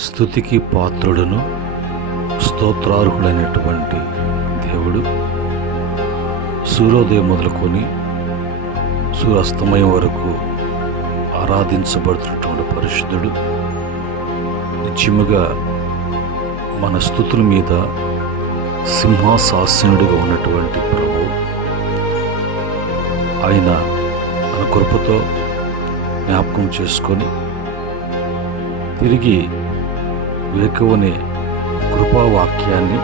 స్తుతికి పాత్రుడును స్తోత్రార్హుడైనటువంటి దేవుడు సూర్యోదయం మొదలుకొని సూర్యాస్తమయం వరకు ఆరాధించబడుతున్నటువంటి పరిశుద్ధుడు. నిత్యముగా మన స్తుతుల మీద సింహాసనుడిగా ఉన్నటువంటి ప్రభు, ఆయన తన కృపతో జ్ఞాపకం చేసుకొని తిరిగి వేకువనే కృపావాక్యాన్ని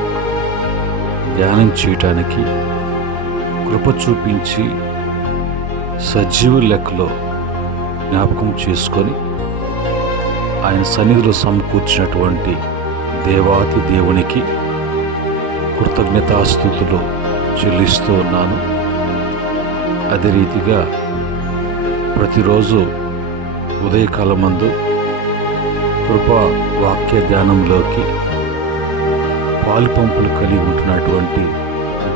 ధ్యానం చేయటానికి కృప చూపించి సజీవ లెక్కలో జ్ఞాపకం చేసుకొని ఆయన సన్నిధిలో సమకూర్చినటువంటి దేవాతి దేవునికి కృతజ్ఞతాస్తుతులు చెల్లిస్తూ ఉన్నాను. అదే రీతిగా ప్రతిరోజు ఉదయకాలమందు కృపా వాక్య ధ్యానంలోకి పాలు పంపులు కలిగి ఉంటున్నటువంటి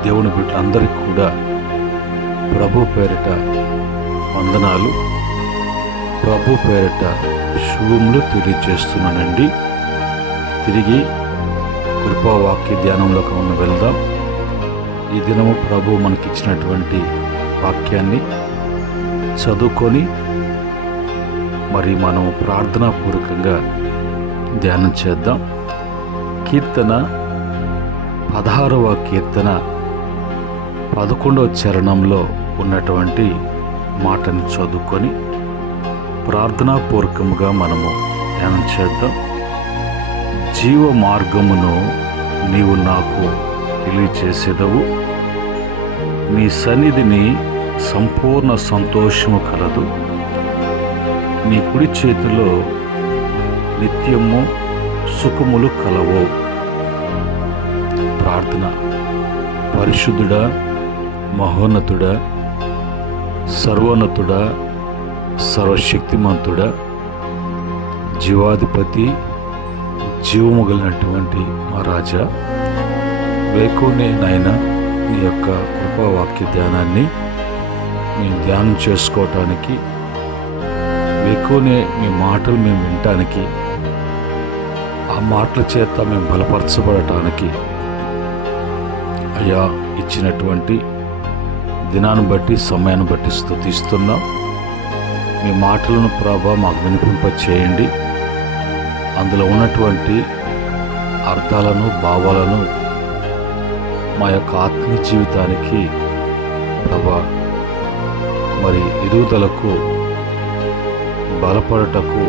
దేవుని బిడ్డ అందరికీ కూడా ప్రభు పేరిట వందనాలు, ప్రభు పేరిట శుభములు తెలియజేస్తున్నానండి. తిరిగి కృపా వాక్య ధ్యానంలోకి మనం వెళ్దాం. ఈ దినము ప్రభు మనకిచ్చినటువంటి వాక్యాన్ని చదువుకొని మరి మనం ప్రార్థనాపూర్వకంగా ధ్యానం చేద్దాం. కీర్తన 16వ కీర్తన 11వ చరణంలో ఉన్నటువంటి మాటను చదువుకొని ప్రార్థనాపూర్వకంగా మనము ధ్యానం చేద్దాం. జీవ మార్గమును నీవు నాకు తెలియచేసేదవు, నీ సన్నిధిని సంపూర్ణ సంతోషము కలదు, నీ కుడి చేతిలో నిత్యము సుఖములు కలవు. ప్రార్థన. పరిశుద్ధుడా, మహోన్నతుడా, సర్వోన్నతుడా, సర్వశక్తిమంతుడా, జీవాధిపతి, జీవము కలిగినటువంటి మా రాజా, వేకునే నాయన నీ యొక్క కృపావాక్య ధ్యానాన్ని మేము ధ్యానం చేసుకోవటానికి, వేకునే మీ మాటలు మేము వినటానికి, ఆ మాటల చేత మేము బలపరచబడటానికి అయ్యా ఇచ్చినటువంటి దినాన్ని బట్టి సమయాన్ని బట్టి స్తుతిస్తున్నాం. మీ మాటలను ప్రభా మాకు వినిపింప చేయండి. అందులో ఉన్నటువంటి అర్థాలను, భావాలను మా యొక్క ఆత్మీయ జీవితానికి ప్రభా మరి ఎదుగుదలకు, బలపడటకు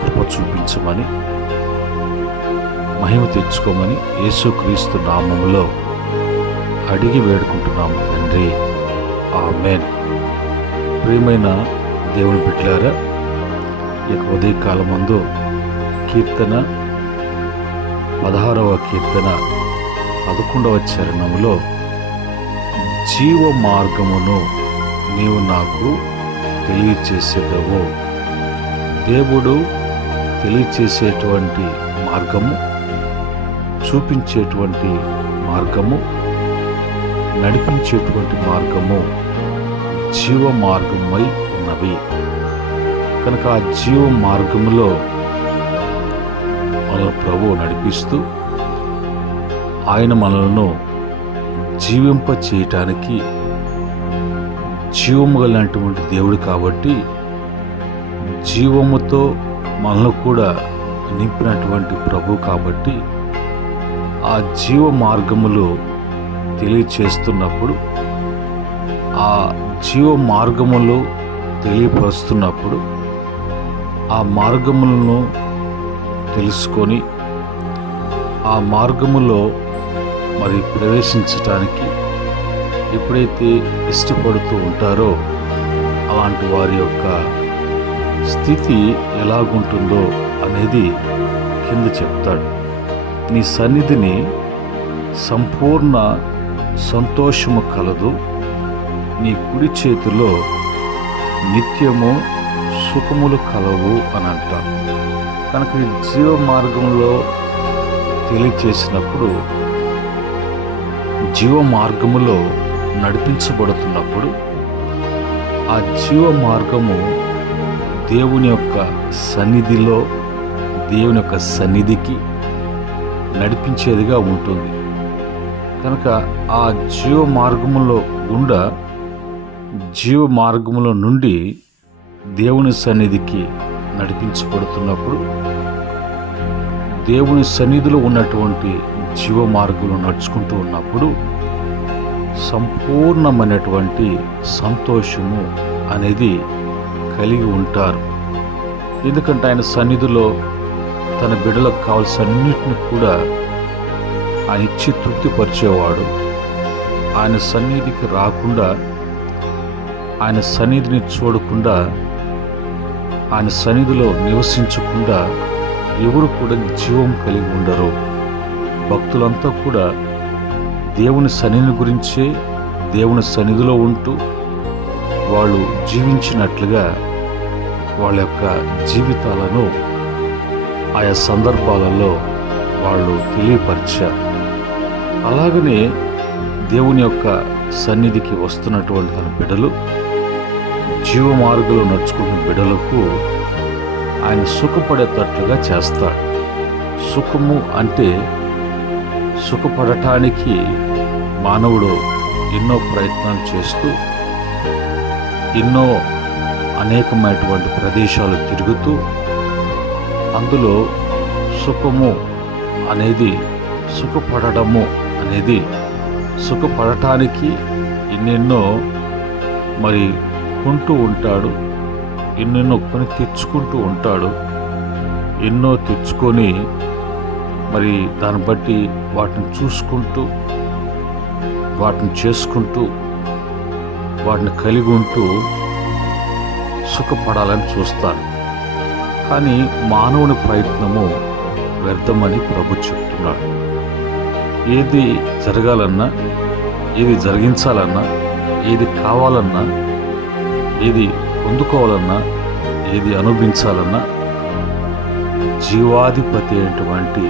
కృప చూపించమని, మహిమ తెచ్చుకోమని యేసుక్రీస్తు నామములో అడిగి వేడుకుంటున్నాము తండ్రి, ఆమేన్. ప్రియమైన దేవుని బిడ్డలారా, ఈ ఉదయకాలం ముందు కీర్తన 16వ కీర్తన 11వ చరణంలో జీవ మార్గమును నీవు నాకు తెలియచేసేదవు. దేవుడు తెలియచేసేటువంటి మార్గము, చూపించేటువంటి మార్గము, నడిపించేటువంటి మార్గము జీవ మార్గమై ఉన్నవి. కనుక ఆ జీవ మార్గములో మన ప్రభువు నడిపిస్తూ ఆయన మనలను జీవింప చేయటానికి జీవము కలిగినటువంటి దేవుడు కాబట్టి, జీవముతో మనలో కూడా నింపినటువంటి ప్రభు కాబట్టి, ఆ జీవ మార్గములు తెలియచేస్తున్నప్పుడు, ఆ జీవ మార్గములు తెలియపరుస్తున్నప్పుడు, ఆ మార్గములను తెలుసుకొని ఆ మార్గములో మరి ప్రవేశించటానికి ఎప్పుడైతే ఇష్టపడుతూ ఉంటారో అలాంటి వారి యొక్క స్థితి ఎలాగుంటుందో అనేది కింద చెప్తాడు. నీ సన్నిధిని సంపూర్ణ సంతోషము కలదు, నీ కుడి చేతిలో నిత్యము సుఖములు కలవు అని అంటాడు. కనుక ఈ జీవ మార్గంలో తెలియచేసినప్పుడు, జీవ మార్గములో నడిపించబడుతున్నప్పుడు, ఆ జీవ మార్గము దేవుని యొక్క సన్నిధిలో దేవుని యొక్క సన్నిధికి నడిపించేదిగా ఉంటుంది. కనుక ఆ జీవ మార్గములో గుండా జీవ మార్గములో నుండి దేవుని సన్నిధికి నడిపించబడుతున్నప్పుడు దేవుని సన్నిధిలో ఉన్నటువంటి జీవ మార్గంలో నడుచుకుంటూ ఉన్నప్పుడు సంపూర్ణమైనటువంటి సంతోషము అనేది కలిగి ఉంటారు. ఎందుకంటే ఆయన సన్నిధిలో తన బిడ్డలకు కావాల్సిన అన్నిటిని కూడా ఆయన ఇచ్చి తృప్తిపరిచేవాడు. ఆయన సన్నిధికి రాకుండా, ఆయన సన్నిధిని చూడకుండా, ఆయన సన్నిధిలో నివసించకుండా ఎవరు కూడా జీవం కలిగి ఉండరు. భక్తులంతా కూడా దేవుని సన్నిధిని గురించే దేవుని సన్నిధిలో ఉంటూ వాళ్ళు జీవించినట్లుగా వాళ్ళ యొక్క జీవితాలను ఆయా సందర్భాలలో వాళ్ళు తెలియపరిచారు. అలాగనే దేవుని యొక్క సన్నిధికి వస్తున్నటువంటి తన బిడ్డలు, జీవ మార్గంలో నడుచుకున్న బిడ్డలకు ఆయన సుఖపడేటట్లుగా చేస్తాడు. సుఖము అంటే సుఖపడటానికి మానవుడు ఎన్నో ప్రయత్నాలు చేస్తూ ఎన్నో అనేకమైనటువంటి ప్రదేశాలు తిరుగుతూ అందులో సుఖము అనేది సుఖపడము అనేది సుఖపడటానికి ఎన్నెన్నో మరి కొంటూ ఉంటాడు, ఎన్నెన్నో కొని తెచ్చుకుంటూ ఉంటాడు. ఎన్నో తెచ్చుకొని మరి దాన్ని బట్టి వాటిని చూసుకుంటూ వాటిని చేసుకుంటూ వాటిని కలిగి ఉంటూ సుఖపడాలని చూస్తాను. కానీ మానవుని ప్రయత్నము వ్యర్థమని ప్రభు చెప్తున్నాడు. ఏది జరగాలన్నా, ఏది జరిగించాలన్నా, ఏది కావాలన్నా, ఏది పొందుకోవాలన్నా, ఏది అనుభవించాలన్నా జీవాధిపతి అయినటువంటి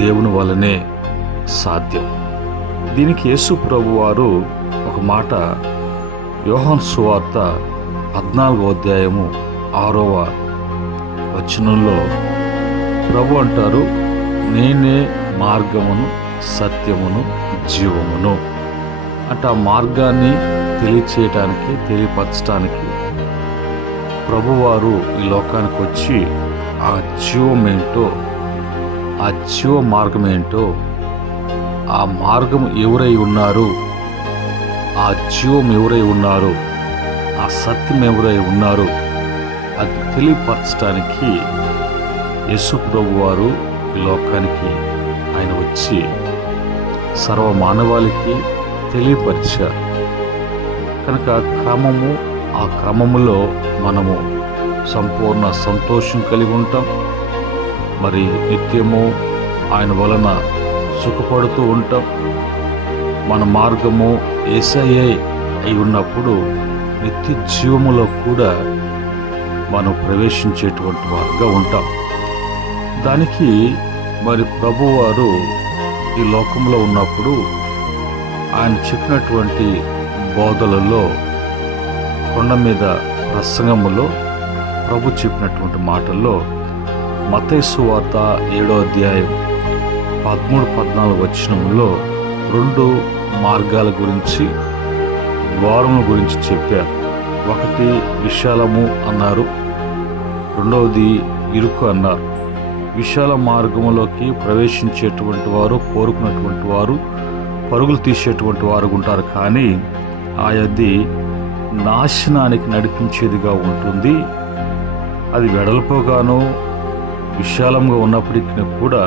దేవుని వలనే సాధ్యం. దీనికి యేసు ప్రభు వారు ఒక మాట యోహాను సువార్త 14వ అధ్యాయము 6వ వచనంలో ప్రభు అంటారు, నేనే మార్గమును సత్యమును జీవమును. అంటే ఆ మార్గాన్ని తెలియచేయటానికి, తెలియపరచడానికి ప్రభువారు ఈ లోకానికి వచ్చి ఆ జీవమేంటో, ఆ జీవ మార్గం ఏంటో, ఆ మార్గం ఎవరై ఉన్నారు, ఆ జీవం ఎవరై ఉన్నారు, ఆ సత్యం ఎవరై ఉన్నారు అది తెలియపరచడానికి యేసు ప్రభు వారు ఈ లోకానికి ఆయన వచ్చి సర్వ మానవాళికి తెలియపరిచారు. కనుక ఆ క్రమములో మనము సంపూర్ణ సంతోషం కలిగి ఉంటాం. మరి నిత్యము ఆయన వలన సుఖపడుతూ ఉంటాం. మన మార్గము యేసయ్యే అయి ఉన్నప్పుడు నిత్య జీవములో కూడా మనం ప్రవేశించేటువంటి వారుగా ఉంటాం. దానికి మరి ప్రభువారు ఈ లోకంలో ఉన్నప్పుడు ఆయన చెప్పినటువంటి బోధలలో, కొండ మీద ప్రసంగములో ప్రభు చెప్పినటువంటి మాటల్లో మత్తయి సువార్త 7వ అధ్యాయం 13-14 వచనములో 2 మార్గాల గురించి, ద్వారముల గురించి చెప్పారు. ఒకటి విశాలము అన్నారు, రెండవది ఇరుకు అన్నారు. విశాల మార్గములోకి ప్రవేశించేటువంటి వారు, కోరుకున్నటువంటి వారు, పరుగులు తీసేటువంటి వారు ఉంటారు. కానీ అది నాశనానికి నడిపించేదిగా ఉంటుంది. అది వెడల్పుగాను విశాలంగా ఉన్నప్పటికీ కూడా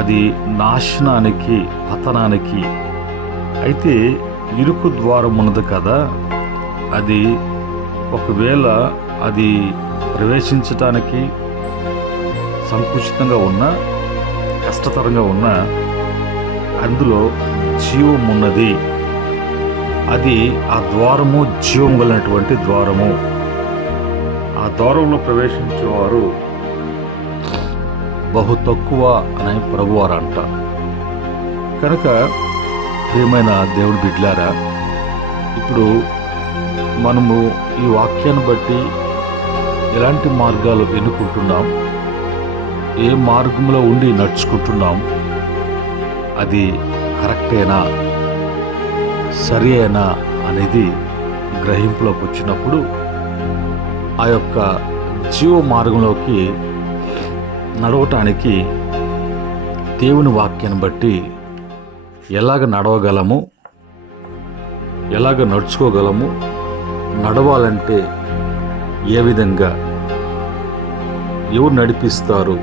అది నాశనానికి, పతనానికి. అయితే ఇరుకు ద్వారం ఉన్నది కదా, అది ఒకవేళ అది ప్రవేశించటానికి సంకుచితంగా ఉన్నా, కష్టతరంగా ఉన్నా అందులో జీవం ఉన్నది. అది ఆ ద్వారము జీవం కలిగినటువంటి ద్వారము. ఆ ద్వారంలో ప్రవేశించేవారు బహు తక్కువ అని ప్రభువారు అంట. కనుక ప్రియమైన దేవుని బిడ్డలారా, ఇప్పుడు మనము ఈ వాక్యాన్ని బట్టి ఎలాంటి మార్గాలు ఎన్నుకుంటున్నాం, ఏ మార్గంలో ఉండి నడుచుకుంటున్నాం, అది కరెక్టేనా, సరి అయినా అనేది గ్రహింపులోకి వచ్చినప్పుడు ఆ యొక్క జీవ మార్గంలోకి నడవటానికి దేవుని వాక్యాన్ని బట్టి ఎలాగ నడవగలము, ఎలాగ నడుచుకోగలము, నడవాలంటే ఏ విధంగా, ఎవరు నడిపిస్తారు,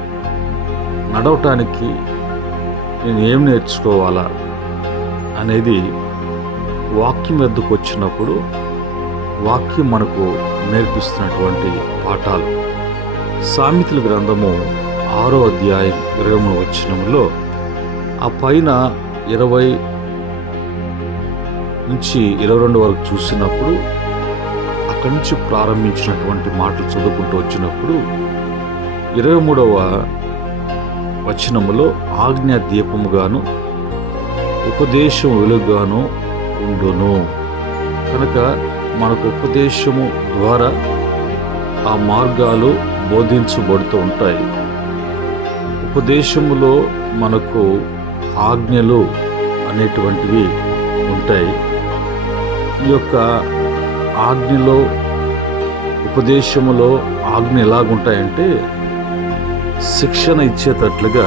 నడవటానికి నేను ఏం నేర్చుకోవాలా అనేది వాక్యం ఎద్దుకు వచ్చినప్పుడు వాక్యం మనకు నేర్పిస్తున్నటువంటి పాఠాలు. సామెతల గ్రంథము 6వ అధ్యాయం 23వ వచనంలో ఆ పైన 20 నుంచి 22 వరకు చూసినప్పుడు అక్కడి నుంచి ప్రారంభించినటువంటి మాటలు చదువుకుంటూ వచ్చినప్పుడు 23వ వచనములో ఆజ్ఞ దీపముగాను ఉపదేశం వెలుగుగాను ఉండును. కనుక మనకు ఉపదేశము ద్వారా ఆ మార్గాలు బోధించబడుతూ ఉంటాయి. ఉపదేశములో మనకు ఆజ్ఞలు అనేటువంటివి ఉంటాయి. ఈ యొక్క ఆజ్ఞలో, ఉపదేశములో ఆజ్ఞ ఎలాగుంటాయంటే శిక్షణ ఇచ్చేటట్లుగా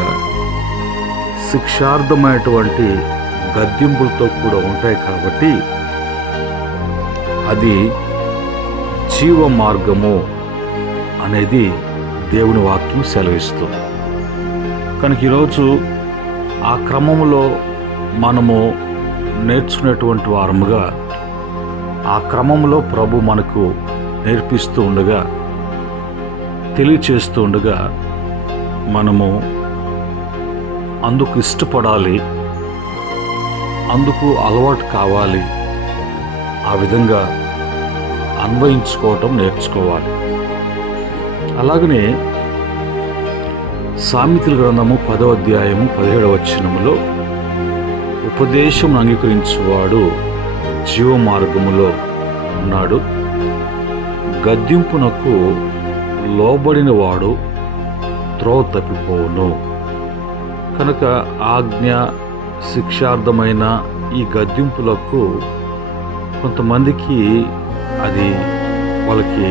శిక్షార్థమైనటువంటి గద్దింపులతో కూడా ఉంటాయి. కాబట్టి అది జీవ మార్గము అనేది దేవుని వాక్యం సెలవిస్తుంది. కనుక ఈరోజు ఆ క్రమంలో మనము నేర్చుకునేటువంటి వారముగా, ఆ క్రమంలో ప్రభు మనకు నేర్పిస్తూ ఉండగా, తెలియచేస్తూ ఉండగా మనము అందుకు ఇష్టపడాలి, అందుకు అలవాటు కావాలి, ఆ విధంగా అన్వయించుకోవటం నేర్చుకోవాలి. అలాగనే సామెతల గ్రంథము 10వ అధ్యాయము 17వ వచనములో ఉపదేశం అంగీకరించువాడు జీవ మార్గములో ఉన్నాడు, గద్దింపునకు లోబడిన వాడు త్రోవ తప్పిపోవును. కనుక ఆజ్ఞ, శిక్షార్థమైన ఈ గద్దింపులకు కొంతమందికి అది వాళ్ళకి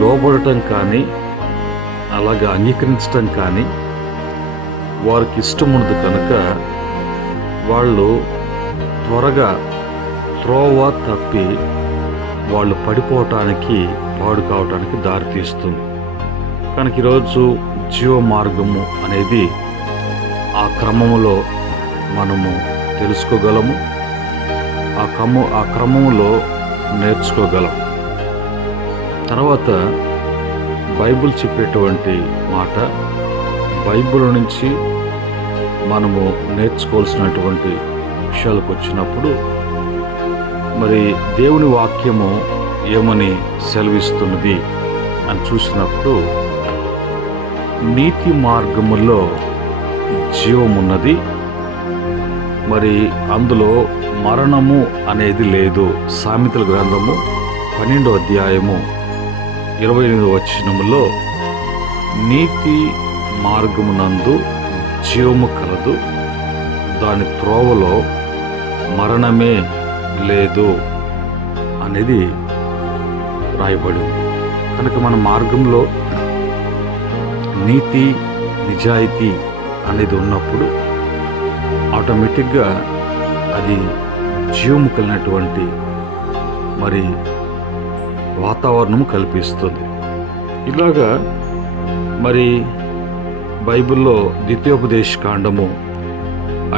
లోబడటం కానీ, అలాగా అంగీకరించటం కానీ వారికి ఇష్టం ఉండదు. కనుక వాళ్ళు త్వరగా త్రోవ తప్పి వాళ్ళు పడిపోవటానికి, పాడు కావటానికి దారితీస్తుంది. కనుక ఈరోజు జీవ మార్గము అనేది ఆ క్రమములో మనము తెలుసుకోగలము, ఆ క్రమంలో నేర్చుకోగలం. తర్వాత బైబిల్ చెప్పేటువంటి మాట, బైబిల్ నుంచి మనము నేర్చుకోవాల్సినటువంటి విషయాలకు వచ్చినప్పుడు మరి దేవుని వాక్యము ఏమని సెలవిస్తున్నది అని చూసినప్పుడు నీతి మార్గములో జీవమున్నది, మరి అందులో మరణము అనేది లేదు. సామెతల గ్రంథము 12వ అధ్యాయము 28వ వచనములో నీతి మార్గమునందు జీవము కలదు, దాని త్రోవలో మరణమే లేదు అనేది రాయబడింది. కనుక మన మార్గంలో నీతి, నిజాయితీ అనేది ఉన్నప్పుడు ఆటోమేటిక్గా అది జీవము కలిగినటువంటి మరి వాతావరణము కల్పిస్తుంది. ఇలాగా మరి బైబిల్లో ద్వితీయోపదేశ కాండము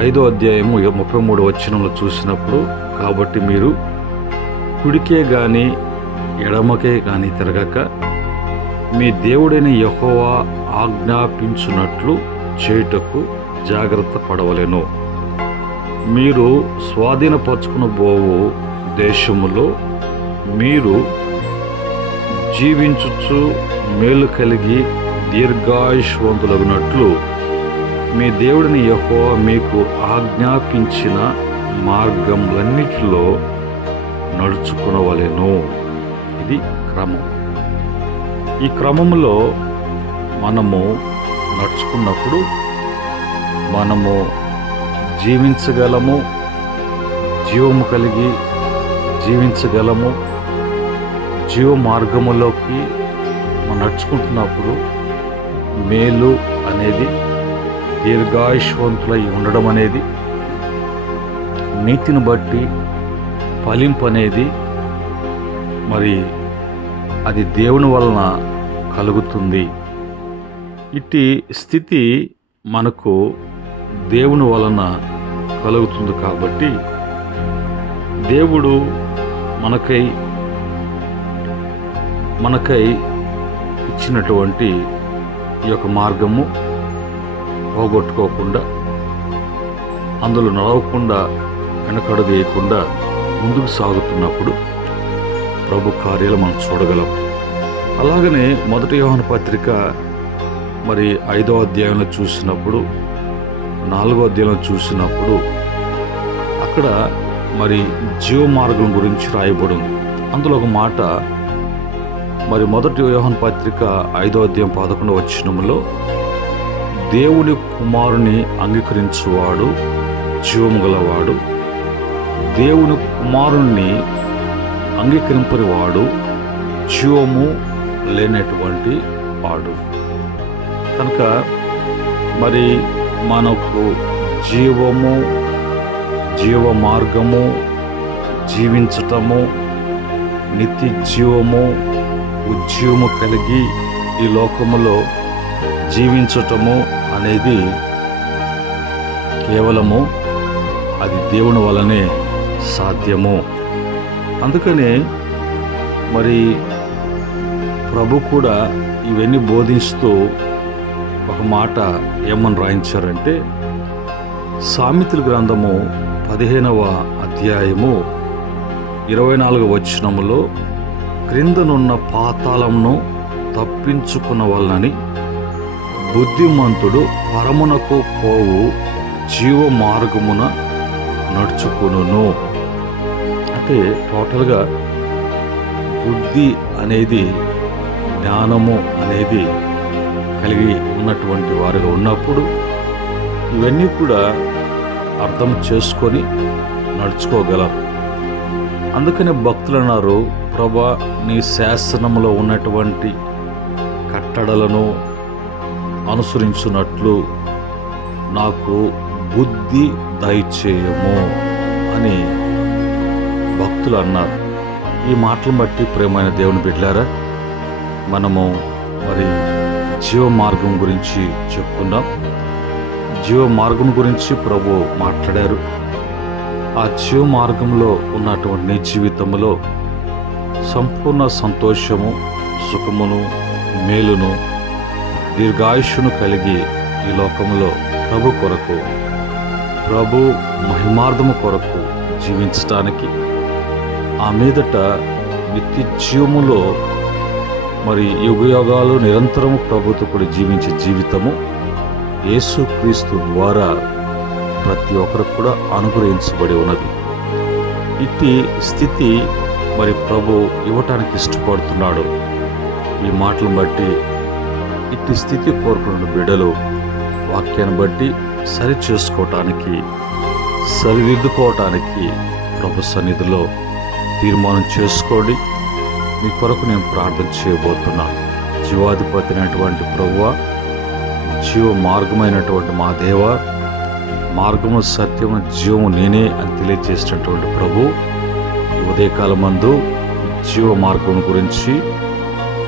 5వ అధ్యాయము 33వ వచనంలో చూసినప్పుడు, కాబట్టి మీరు కుడికే గాని ఎడమకే గాని తిరగక మీ దేవుడైన యెహోవా ఆజ్ఞాపించున్నట్లు చేయుటకు జాగ్రత్త పడవలెను. మీరు స్వాధీనపరచుకునబోవు దేశములో మీరు జీవించుచు మేలు కలిగి దీర్ఘాయుష్వంతులగునట్లు మీ దేవుడిని యెహోవా మీకు ఆజ్ఞాపించిన మార్గములన్నిటిలో నడుచుకునవలెను. ఇది క్రమం. ఈ క్రమంలో మనము నడుచుకున్నప్పుడు మనము జీవించగలము, జీవము కలిగి జీవించగలము. జీవ మార్గములోకి మనం నడుచుకుంటున్నప్పుడు మేలు అనేది, దీర్ఘాయుష్వంతులై ఉండడం అనేది, నీతిని బట్టి ఫలింపు అనేది మరి అది దేవుని వలన కలుగుతుంది. ఇట్టి స్థితి మనకు దేవుని వలన కలుగుతుంది. కాబట్టి దేవుడు మనకై ఇచ్చినటువంటి ఈ యొక్క మార్గము పోగొట్టుకోకుండా, అందులో నడవకుండా, వెనకడుగు వేయకుండా ముందుకు సాగుతున్నప్పుడు ప్రభు కార్యాలు మనం చూడగలం. అలాగనే 1 యోహాను పత్రిక మరి 5వ అధ్యాయంలో చూసినప్పుడు, 4వ అధ్యాయంలో చూసినప్పుడు అక్కడ మరి జీవ మార్గం గురించి రాయబడింది. అందులో ఒక మాట మరి 1 యోహాను పత్రిక 5వ అధ్యాయం 11వ వచనంలో, దేవుని కుమారుని అంగీకరించువాడు జీవము గలవాడు, దేవుని కుమారుణ్ణి అంగీకరింపని వాడు జీవము లేనటువంటి వాడు. కనుక మరి మనకు జీవము, జీవ మార్గము, జీవించటము, నిత్య జీవము, ఉజ్జీవము కలిగి ఈ లోకములో జీవించటము అనేది కేవలము అది దేవుని వలనే సాధ్యము. అందుకనే మరి ప్రభు కూడా ఇవన్నీ బోధిస్తూ ఒక మాట ఏమని రాయించారంటే, సామెతల గ్రంథము 15వ అధ్యాయము 24వ వచనములో, క్రిందనున్న పాతాళమును తప్పించుకున్న వలనని బుద్ధిమంతుడు పరమునకు పోవు జీవ మార్గమున నడుచుకును. అంటే టోటల్గా బుద్ధి అనేది, జ్ఞానము అనేది కలిగి ఉన్నటువంటి వారిగా ఉన్నప్పుడు ఇవన్నీ కూడా అర్థం చేసుకొని నడుచుకోగలరు. అందుకనే భక్తులు అన్నారు, ప్రభా నీ శాసనములో ఉన్నటువంటి కట్టడలను అనుసరించున్నట్లు నాకు బుద్ధి దయచేయము అని భక్తులు అన్నారు. ఈ మాటలను బట్టి ప్రియమైన దేవుని బిడ్డలారా, మనము మరి జీవ మార్గం గురించి చెప్పుకుందాం. జీవ మార్గం గురించి ప్రభు మాట్లాడారు. ఆ జీవ మార్గంలో ఉన్నటువంటి నీ జీవితంలో సంపూర్ణ సంతోషము, సుఖమును, మేలును, దీర్ఘాయుష్ను కలిగి ఈ లోకంలో ప్రభు కొరకు, ప్రభు మహిమార్థము కొరకు జీవించటానికి, ఆ మీదట నిత్య జీవములో మరి యుగయుగాలు నిరంతరము ప్రభుతో కూడా జీవించే జీవితము యేసుక్రీస్తు ద్వారా ప్రతి ఒక్కరికి కూడా అనుగ్రహించబడి ఉన్నది. ఇట్టి స్థితి మరి ప్రభు ఇవ్వటానికి ఇష్టపడుతున్నాడు. ఈ మాటలను బట్టి ఇట్టి స్థితి కోరుకున్న బిడ్డలు వాక్యాన్ని బట్టి సరి చేసుకోవటానికి, సరిదిద్దుకోవటానికి ప్రభు సన్నిధిలో తీర్మానం చేసుకోండి. మీ కొరకు నేను ప్రార్థన చేయబోతున్నాను. జీవాధిపతి అయినటువంటి ప్రభువా, జీవ మార్గమైనటువంటి మా దేవ, మార్గము, సత్యము, జీవము నేనే అని తెలియజేసినటువంటి ప్రభు, ఉదయకాలం మందు జీవ మార్గం గురించి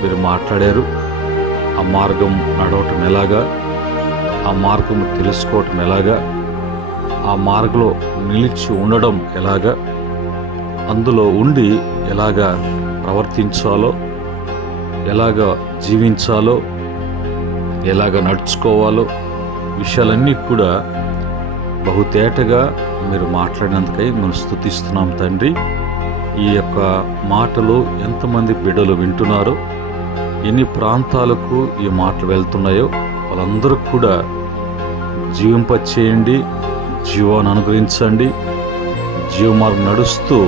మీరు మాట్లాడారు. ఆ మార్గం నడవటం ఎలాగా, ఆ మార్గం తెలుసుకోవటం ఎలాగా, ఆ మార్గంలో నిలిచి ఉండడం ఎలాగా, అందులో ఉండి ఎలాగా ప్రవర్తించాలో, ఎలాగా జీవించాలో, ఎలాగ నడుచుకోవాలో విషయాలన్నీ కూడా బహుతేటగా మీరు మాట్లాడినందుకై మేము స్తుతిస్తున్నాం తండ్రి. ఈ యొక్క మాటలు ఎంతమంది బిడ్డలు వింటున్నారో, ఎన్ని ప్రాంతాలకు ఈ మాటలు వెళ్తున్నాయో వాళ్ళందరూ కూడా జీవింపచేయండి, జీవాన్ని అనుగ్రహించండి. జీవమార్గం నడుస్తూ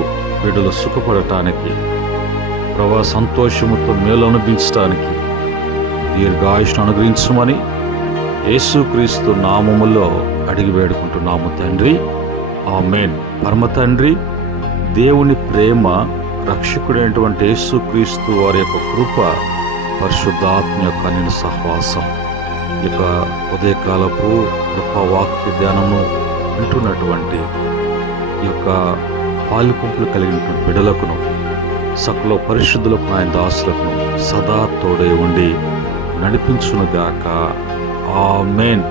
బిడ్డలు సుఖపడటానికి, ప్రభా సంతోషముతో మేలు అనుభవించడానికి దీర్ఘాయుష్ను అనుగ్రహించమని యేసుక్రీస్తు నామములో అడిగి వేడుకుంటున్నాము తండ్రి, ఆమేన్. పరమ తండ్రి, దేవుని ప్రేమ, రక్షకుడైనటువంటి యేసుక్రీస్తు వారి యొక్క కృప, పరిశుద్ధాత్మ యొక్క అన్యోన్య సహవాసం, ఈ యొక్క ఉదయకాలపు కృపావాక్య ధ్యానము వింటున్నటువంటి ఈ యొక్క పాలుకుంపులు కలిగినటువంటి బిడలకును, సకల పరిశుద్ధులకు, ఆయన దాసులకును సదా తోడే ఉండి నడిపించునుగాక. ఆమేన్.